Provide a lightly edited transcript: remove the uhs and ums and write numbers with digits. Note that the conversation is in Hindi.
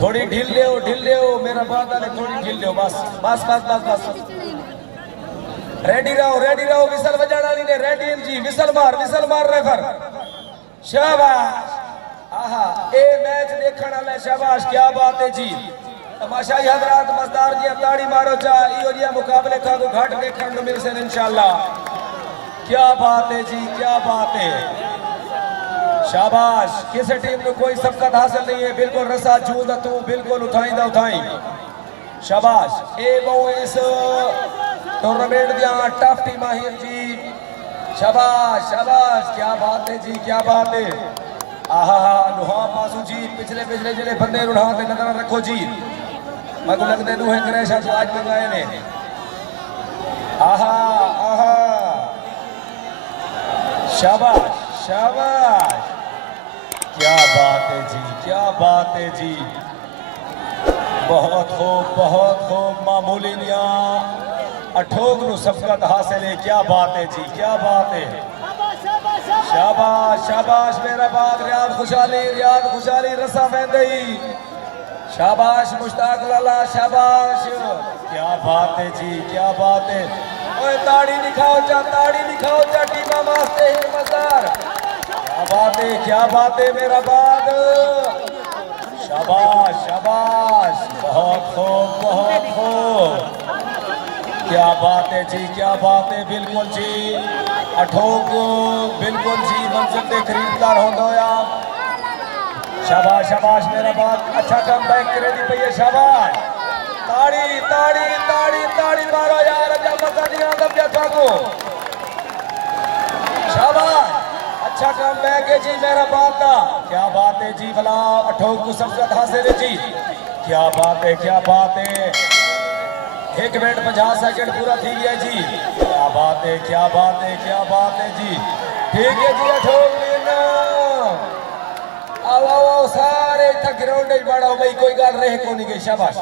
थोड़ी ढील ले मेरा बात है थोड़ी ढील ले बस बस बस बस बस रेडी रहो विसल बजाना नहीं ने रेडी जी विसल मार रेफर शाबाश आहा ए मैच देखने वाले शाबाश क्या बात है जी तमाशाई हजरात मजदार जी ताड़ी मारो चा इयो जी मुकाबले का को घाट देखने को मिल से इंशाल्लाह क्या बात है जी क्या बात है शाबाश किसी टीम को कोई सबकत हासिल नहीं है बिल्कुल रसा जूद तू बिल्कुल उठाई शाबाश ए बहु इस टूर्नामेंट दिया टफ टीम माहिर जी शाबाश क्या बात है जी क्या बात है आहा लुहा पासू जी पिछले जिले बंदे रुढ़ा ते नजर रखो जी मैं को लगदे नु है क्रैश आज मंगाए ने आहा शाबाश क्या बात है जी बहुत खूब मामूली निया अठोग नु सबकत हासिल है क्या बात है जी क्या बात है शाबाश मेरा बाग रियाद खुशाली रसा फैंदई शाबाश मुश्ताक लाला शाबाश क्या बात है जी क्या बात है ओए ताड़ी दिखाओ चा टीमा मास्ते हिम्मतदार क्या बात है मेरा बाग शाबाश बहुत खूब क्या बात है जी क्या बात है बिल्कुल जी अठोक बिल्कुल जी मंजिल के खरीदार हो दो यार शाबाश मेरा बात अच्छा कम बैक करे दी पई है शाबाश ताड़ी मारो यार जब मजा नहीं आता क्या थाको शाबाश अच्छा कम बैक है जी मेरा बात का क्या बात है जी भला अठोक को सबसे हासिल है जी क्या बात है 1 मिनट 50 सेकंड पूरा थी गया जी क्या बात है जी ठीक है जी अठोक आओ सारे तक ग्राउंड में बड़ा हो गई कोई गाल रहे को नहीं गई शाबाश